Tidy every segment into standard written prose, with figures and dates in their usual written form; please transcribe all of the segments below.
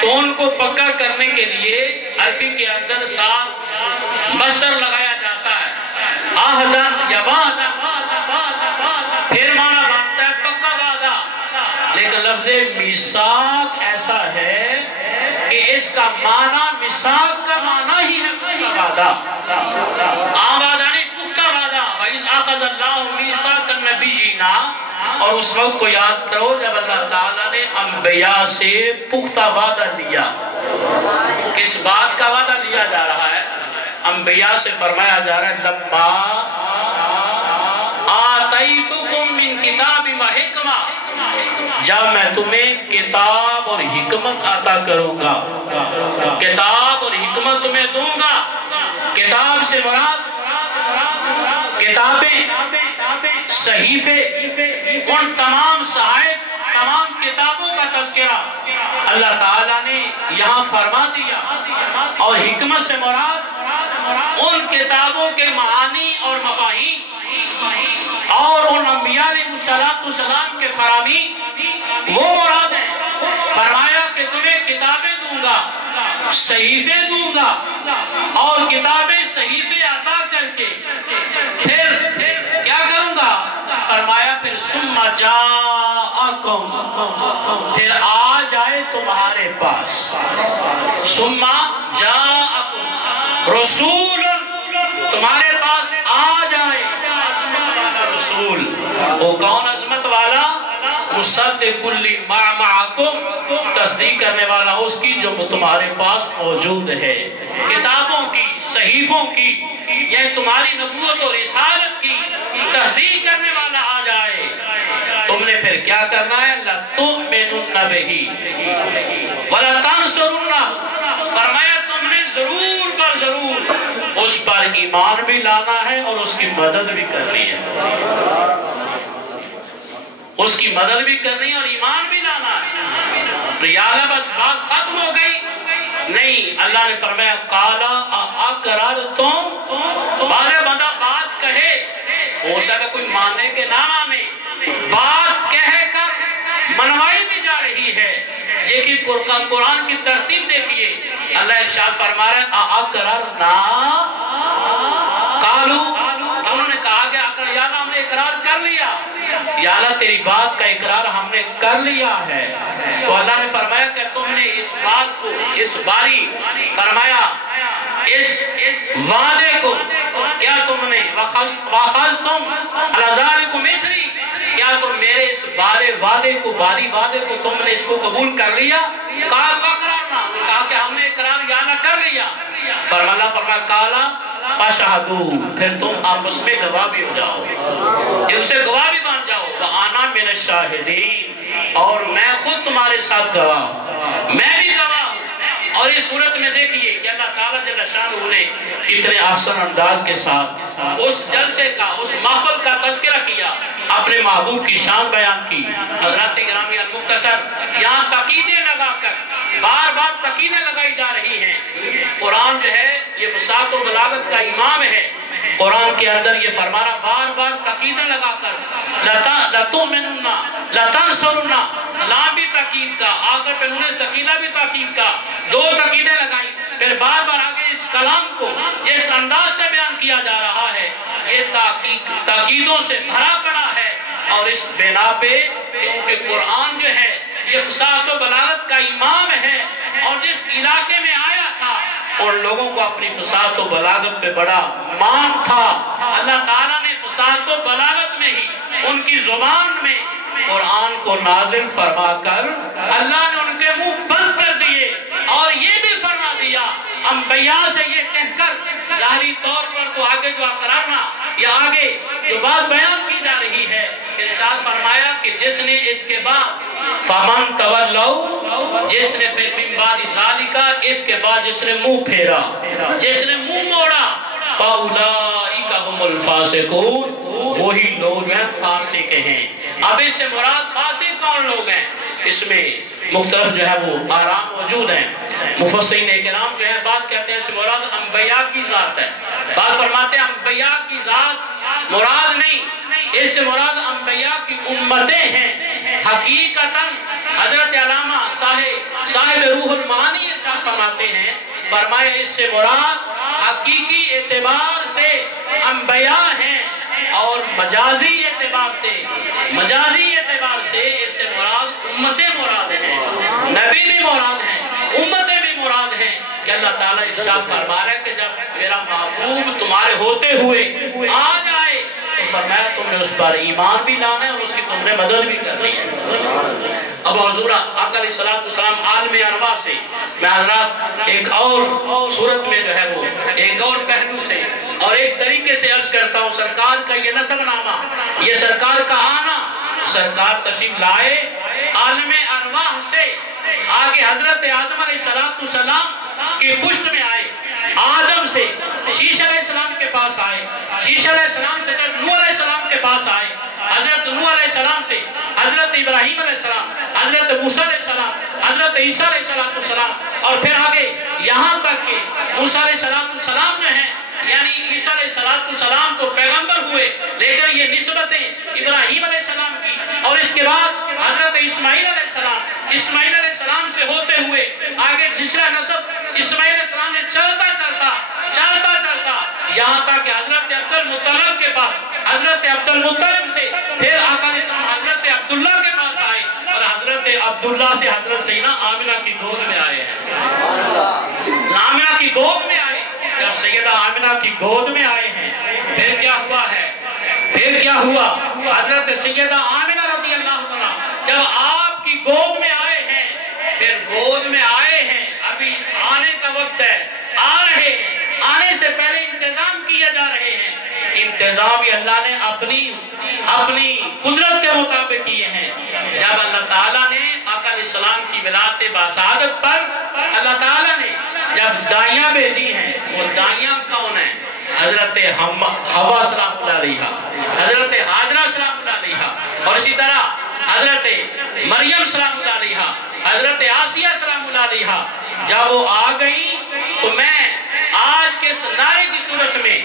تو ان کو پکا کرنے کے لیے عربی کے اندر ساتھ مصدر لگایا جاتا ہے، عہدن یا وعدن، پھر معنی بنتا ہے پکا وعدہ۔ لیکن لفظ میثاق ایسا ہے کہ اس کا معنی میثاق کا معنی ہی ہے پکا وعدہ، عام وعدہ نہیں، پختہ وعدہ۔ وَإِذْ أَخَذَ اللَّهُ مِيثَاقَ النَّبِيِّينَ، اور اس وقت کو یاد کرو جب اللہ تعالیٰ نے انبیاء سے پختہ وعدہ لیا۔ کس بات کا وعدہ لیا جا رہا ہے؟ انبیاء سے فرمایا جا رہا ہے لَمَّا آتَيْتُكُم مِّن كِتَابٍ وَحِكْمَةٍ، جب میں تمہیں کتاب اور حکمت عطا کروں گا، کتاب اور حکمت تمہیں دوں گا۔ کتاب سے مراد کتابیں، صحیفے، ان تمام صحائف، تمام کتابوں کا تذکرہ اللہ تعالیٰ نے یہاں فرما دیا، اور حکمت سے مراد ان کتابوں کے معانی اور مفاہیم اور ان انبیاء علیہ السلام کے فراہمی وہ مراد ہیں۔ فرمایا کہ تمہیں کتابیں دوں گا، صحیفے دوں گا، اور کتابیں صحیفے عطا کر کے پھر کیا کروں گا؟ فرمایا پھر ثم جاءکم، پھر آ جائے تمہارے پاس، ثم جاءکم رسول، تمہارے پاس آ جائے عظمت والا رسول۔ وہ کون عظمت والا؟ مصدق لما معکم، تصدیق کرنے والا اس کی جو تمہارے پاس موجود ہے، کتابوں کی، صحیفوں کی، یعنی تمہاری نبوت اور رسالت کی تصدیق کرنے والا آ جائے۔ تم نے پھر کیا کرنا ہے؟ لَتُؤْمِنُنَّ بِهِ وَلَتَنْصُرُنَّهُ، فرمایا تم نے ضرور پر ضرور اس پر ایمان بھی لانا ہے اور اس کی مدد بھی کرنی ہے، اس کی مدد بھی کرنی ہے اور ایمان بھی لانا ہے۔ یا اللہ بس بات ختم ہو گئی؟ نہیں، اللہ نے فرمایا قَالَ أَأَقْرَرْتُمْ، بارے بندہ بات کہے، ہو سکتا کوئی مانے کہ نہ مانے، بات کہہ کر منوائی بھی جا رہی ہے۔ یہ کہ قرآن کی ترتیب دیکھیے، اللہ ارشاد فرما رہا ہے أَأَقْرَرْنَا، قَالُوا، انہوں نے کہا کہ یا اللہ ہم نے اقرار کر لیا، یا اللہ تیری بات کا اقرار ہم نے کر لیا ہے۔ تو اللہ نے فرمایا کہ تم نے اس بات کو، اس باری فرمایا اس وعدے کو، کیا تم نے وَخَذْتُمْ عَلَى ذَلِكُمْ مِصْرِي، کیا تم میرے اس باری وعدے کو تم نے اس کو قبول کر لیا؟ قال وَقَرَرْنَا، کہا کہ ہم نے اقرار یا اللہ کر لیا۔ اللہ فرمایا قَالَ فَشَهَدُوا، پھر تم آپس میں گواہ بھی ہو جاؤ، اس سے گواہ بھی بن جاؤ، وَأَنَا مِنَ الشَّاهِدِينَ، اور میں خود تمہارے ساتھ گواہ ہوں، میں بھی گواہ ہوں۔ اور اس صورت میں دیکھیے کہ اللہ تعالیٰ جل شانہ نے اتنے احسن انداز کے ساتھ اس جلسے کا، اس محفل کا تذکرہ کیا، اپنے محبوب کی شان بیان کی۔ حضرات گرامی المختصر، یہاں تاکیدیں لگا کر بار بار تاکیدیں لگائی جا رہی ہیں۔ قرآن جو ہے یہ فصاحت و بلاغت کا امام ہے، قرآن کے اندر یہ فرمانا بار بار تاکیدیں لگا کر لَتُؤْمِنُنَّ لَتَنْصُرُنَّ، لام بھی تاکید کا، آخر پہ انہوں نے سکینہ بھی تاکید کا، دو تاکیدیں لگائیں، پھر بار بار آگے اس کلام کو جس انداز سے بیان کیا جا رہا ہے یہ تاکیدوں سے بھرا پڑا ہے۔ اور اس بنا پہ کیونکہ قرآن جو ہے یہ فصاحت و بلاغت کا امام ہے، اور جس علاقے میں آیا تھا اور لوگوں کو اپنی فصاحت و بلاغت پہ بڑا مان تھا، اللہ تعالیٰ نے فصاحت و بلاغت میں ہی ان کی زبان میں قرآن کو نازل فرما کر اللہ نے ان کے منہ بند کر دیے، اور یہ بھی فرما دیا انبیاء سے یہ کہہ کر ظاہری طور پر تو آگے جو اقرارنا یا آگے جو بات بیان کی جا رہی ہے، ارشاد فرمایا کہ جس نے اس کے بعد فَمَن تَوَلَّوْا، جس نے پھر من بعد ذالک، اس کے بعد جس نے منہ پھیرا، جس نے منہ موڑا، فَأُولَئِکَ هُمُ الْفَاسِقُونَ، وہی لوگ ہیں فاسق ہیں۔ اب اس سے مراد فاسق کون لوگ ہیں؟ اس میں مختلف جو ہے وہ آرام موجود ہیں۔ مفسرین کرام جو ہے بات کہتے ہیں اس سے مراد انبیاء کی ذات ہے، بات فرماتے ہیں انبیاء کی ذات مراد نہیں، اس سے مراد انبیاء کی امتیں ہیں۔ حقیقتاً حضرت علامہ صاحب صاحب روح المعانی ارشاد فرماتے ہیں، فرمایا اس سے مراد حقیقی اعتبار سے انبیاء ہیں اور مجازی اعتبار سے اس سے مراد امتیں مراد ہیں، نبی بھی مراد ہیں، امتیں بھی مراد ہیں، کہ اللہ تعالیٰ ارشاد فرما رہا ہے کہ جب میرا محبوب تمہارے ہوتے ہوئے آ جائے تو فرمایا تم نے اس پر ایمان بھی لانا ہے اور اس کی تم نے مدد بھی کرنی ہے۔ اب حضور آقا علیہ السلام عالم ارواح سے میں حضرات ایک اور صورت میں جو ہے وہ ایک اور پہلو سے اور ایک طریقے سے عرض کرتا ہوں، سرکار کا یہ نسب نامہ، یہ سرکار کا آنا، سرکار تشریف لائے عالم ارواح سے آگے حضرت آدم علیہ السلام کی پشت میں آئے، آدم سے شیش علیہ السلام کے پاس آئے، شیش علیہ السلام سے نوح علیہ السلام کے پاس آئے، حضرت نوح علیہ السلام سے حضرت ابراہیم علیہ السلام، حضرت موسیٰ علیہ السلام، حضرت عیسیٰ علیہ السلام، اور پھر آگے یہاں تک کہ موسیٰ علیہ السلام جو ہیں یعنی عیسیٰ علیہ السلام تو پیغمبر ہوئے، لیکن یہ نسبتیں ابراہیم علیہ السلام کی، اور اس کے بعد حضرت اسماعیل علیہ السلام سے ہوتے ہوئے آگے دوسرا نسب اسماعیل علیہ السلام نے چلتا یہاں تک کہ حضرت عبد المطلب کے پاس، حضرت عبد المطلب سے پھر آقا علیہ السلام حضرت عبداللہ کے پاس آئے، اور حضرت عبداللہ سے حضرت سیدہ آمنہ کی گود میں آئے ہیں، آمنہ کی گود میں آئے، جب سیدہ آمنہ کی گود میں آئے ہیں پھر کیا ہوا حضرت سیدہ آمنہ رضی اللہ عنہ جب آپ کی گود میں آئے ہیں، پھر گود میں آئے ہیں، ابھی آنے کا وقت ہے، آ رہے ہیں، آنے سے پہلے انتظام کیے جا رہے ہیں، انتظام یہ اللہ نے اپنی قدرت کے مطابق کیے ہیں۔ جب اللہ تعالیٰ نے آقا علیہ السلام کی ولادت باسعادت پر اللہ تعالیٰ نے جب دائیاں بھیجی ہیں، وہ دائیاں کون ہیں؟ حضرت حوا سلام اللہ علیہا، حضرت حاجرہ سلام اللہ علیہا، اور اسی طرح حضرت مریم سلام اللہ علیہا، حضرت آسیہ سلام اللہ علیہا۔ جب وہ آ گئی تو میں آج کے نعرے کی صورت میں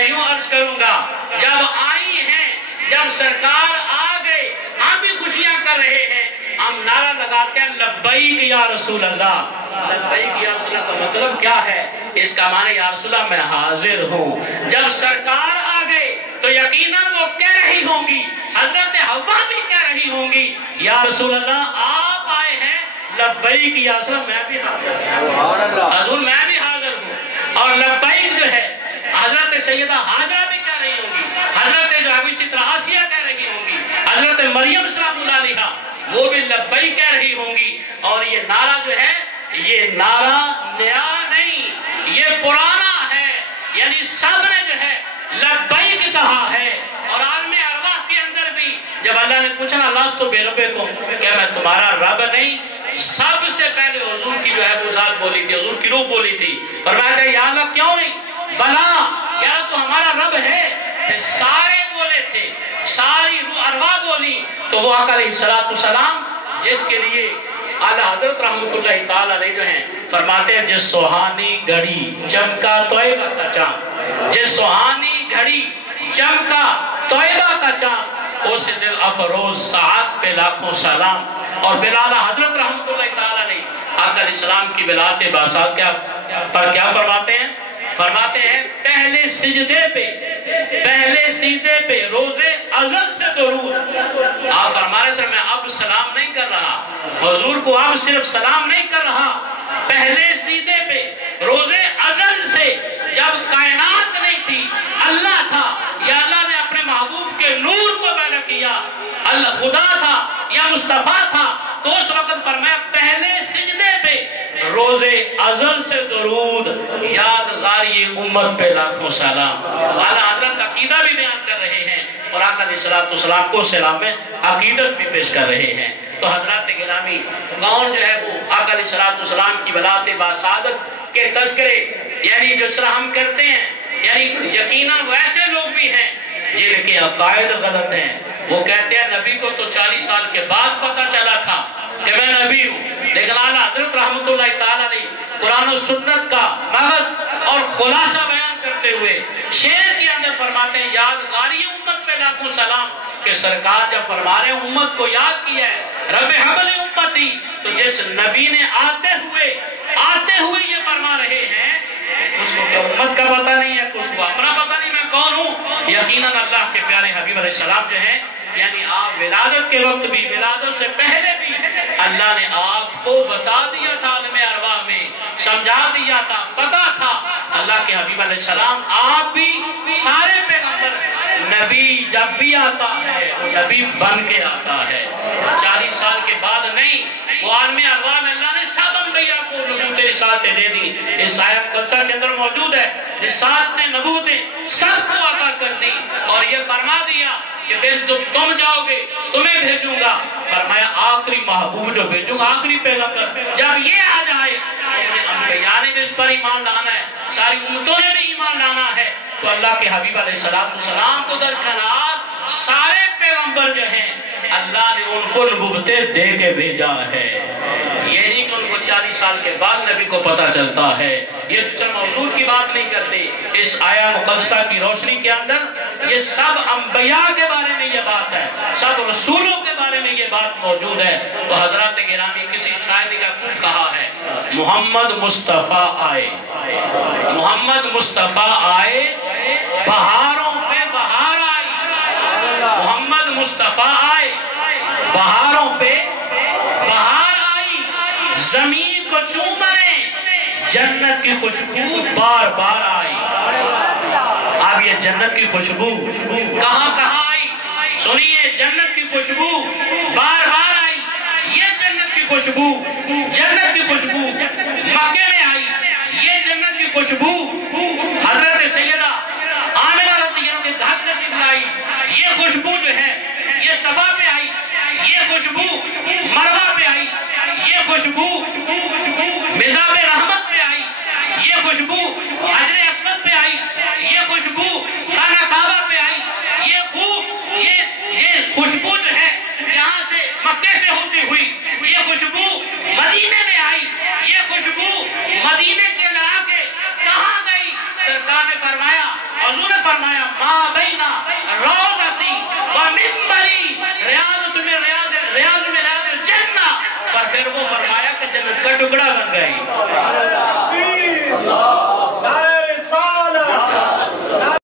یوں عرض کروں گا، جب آئی ہیں، جب سرکار آ گئے، ہم بھی خوشیاں کر رہے ہیں، ہم نعرہ لگاتے ہیں لبیک یا رسول اللہ۔ لبیک یا رسول اللہ کا مطلب کیا ہے؟ اس کا معنی یا رسول اللہ میں حاضر ہوں۔ جب سرکار آ گئے تو یقیناً وہ کہہ رہی ہوں گی، حضرت حوا بھی کہہ رہی ہوں گی، یا رسول اللہ آپ آئے ہیں، لبیک یا رسول اللہ میں بھی حاضر ہوں، حضور میں بھی حاضر ہوں۔ اور لبیک جو ہے حضرت سیدہ حاجرہ بھی کہہ رہی ہوں گی، حضرت جو ہے اسی طرح آسیہ کہہ رہی ہوں گی، حضرت مریم سلام اللہ علیہا وہ بھی لبیک کہہ رہی ہوں گی۔ اور یہ نعرہ جو ہے یہ نعرہ نیا نہیں، یہ پرانا ہے، یعنی سب نے جو ہے لبیک کہا ہے۔ اور عالم ارواح کے اندر بھی جب اللہ نے پوچھا نا اللہ تو بے ربے کو، کیا میں تمہارا رب نہیں؟ سب سے پہلے حضور کی جو ہے وہ ذات بولی تھی، حضور کی روح بولی تھی، فرمایا کہ یا اللہ کیوں نہیں؟ بلا یا تو ہمارا رب ہے۔ پھر سارے بولے تھے، ساری روح ارواح بولی، تو وہ آقا علیہ السلام جس کے لیے اعلیٰ حضرت رحمت اللہ تعالیٰ علیہ جو ہیں فرماتے ہیں جس سوہانی گھڑی چمکا طیبہ کا چاند، جس سوہانی گھڑی چمکا طیبہ کا چاند، اس دل افروز ساعت پہ لاکھوں سلام۔ اور بلال حضرت رحمت اللہ تعالیٰ علیہ آقا علیہ السلام کی ولادت باسعادت پر کیا فرماتے ہیں؟ فرماتے ہیں پہلے سجدے پہ روزے ازل سے درود۔ آپ فرما رہے میں اب سلام نہیں کر رہا، حضور کو اب صرف سلام نہیں کر رہا، پہلے سجدے پہ روزے ازل سے جب کائنات نہیں تھی، اللہ تھا، یا اللہ نے اپنے محبوب کے نور کو پیدا کیا، اللہ خدا تھا یا مصطفیٰ تھا، تو اس وقت فرمایا پہلے سجدے پہ روزے ازل سے درود، یادگار یہ امت پہ لاکھوں سلام۔ اعلیٰ حضرت عقیدہ بھی بیان کر رہے ہیں اور آقا علیہ السلام کو سلام میں عقیدت بھی پیش کر رہے ہیں۔ تو حضرات گرامی کون جو ہے وہ آقا علیہ السلام کی ولادت باسعادت کے تذکرے یعنی جو طرح ہم کرتے ہیں، یعنی یقیناً وہ ایسے لوگ بھی ہیں جن کے عقائد غلط ہیں۔ وہ کہتے ہیں نبی کو تو 40 سال کے بعد پتہ چلا تھا کہ میں نبی ہوں، لیکن اعلیٰ حضرت رحمت اللہ تعالیٰ نے قرآن و سنت کا مغز اور خلاصہ بیان کرتے ہوئے شعر کے اندر فرماتے ہیں یادگاری امت پہ لاکھوں سلام، کہ سرکار جب فرما رہے ہیں امت کو یاد کیا ہے، رب حبل امتی تو جس نبی نے آتے ہوئے یہ فرما رہے ہیں، اس کو کیا امت کا پتہ نہیں ہے، اس کو اپنا پتہ نہیں میں کون ہوں؟ یقیناً اللہ کے پیارے حبیب علیہ السلام جو ہیں، یعنی آپ ولادت کے وقت بھی، ولادت سے پہلے بھی اللہ نے آپ کو بتا دیا تھا، عالم ارواح میں سمجھا دیا تھا، پتا تھا۔ اللہ کے حبیب علیہ السلام آپ بھی سارے پیغمبر، نبی جب بھی آتا ہے وہ نبی بن کے آتا ہے، 40 سال کے بعد نہیں۔ وہ عالم ارواح میں اللہ نے سب انبیاء کو نبوت رسالتیں دے دی، اس آیت قدسہ کے اندر موجود ہے، رسالتیں نبوتیں سب کو عطا کر دی، اور یہ فرما دیا کہ پھر جب تم جاؤ گے تمہیں بھیجوں گا، فرمایا آخری محبوب جو بھیجوں گا، آخری پیغمبر جب یہ آ جائے، انبیاء نے بھی اس پر ایمان لانا ہے، ساری امتوں نے بھی ایمان لانا ہے، تو اللہ کے حبیب علیہ السلام کو درکنار سارے پیغمبر جو ہیں اللہ نے ان کو نبوتیں دے کے بھیجا ہے۔ یہ نہیں کہ ان کو 40 سال کے بعد نبی کو پتہ چلتا ہے، یہ دوسرے موضوع کی بات نہیں کرتے۔ اس آیہ مقدسہ کی روشنی کے اندر یہ سب انبیاء کے بارے میں یہ بات ہے، سب رسولوں کے بارے میں یہ بات موجود ہے۔ تو حضرات گرامی، کسی شاعر کا خوب کہا ہے، محمد مصطفیٰ آئے، محمد مصطفیٰ آئے، بہاروں پہ بہار آئی، محمد مصطفیٰ آئے، بہاروں پہ بہار آئی، زمین کو چومنے جنت کی خوشبو بار بار آئی۔ اب یہ جنت کی خوشبو کہاں کہاں آئی؟ سنیے، جنت کی خوشبو بار بار آئی، یہ جنت کی خوشبو، جنت کی خوشبو مکے میں آئی، یہ جنت کی خوشبو حضرت سیدہ آمنہ رضی اللہ عنہا کے گھر تشریف لائی، یہ خوشبو جو ہے یہ صفا پہ آئی، یہ خوشبو مروہ پہ آئی، یہ خوشبو مزاب رحمت پہ آئی، یہ خوشبو حجر اسود پہ آئی، یہ خوشبو خانہ کعبہ پہ آئی، یہ خوشبو جو ہے یہاں سے مکے سے ہوتی ہوئی یہ خوشبو مدینے میں آئی، یہ خوشبو مدینے کے اندر آ کے کہاں گئی؟ سرکار نے فرمایا، حضور نے فرمایا، ما بینا روضتی و منبری ریاض میں ریاض الجنہ، پر پھر وہ فرمایا کہ جنت کا ٹکڑا بن گئی۔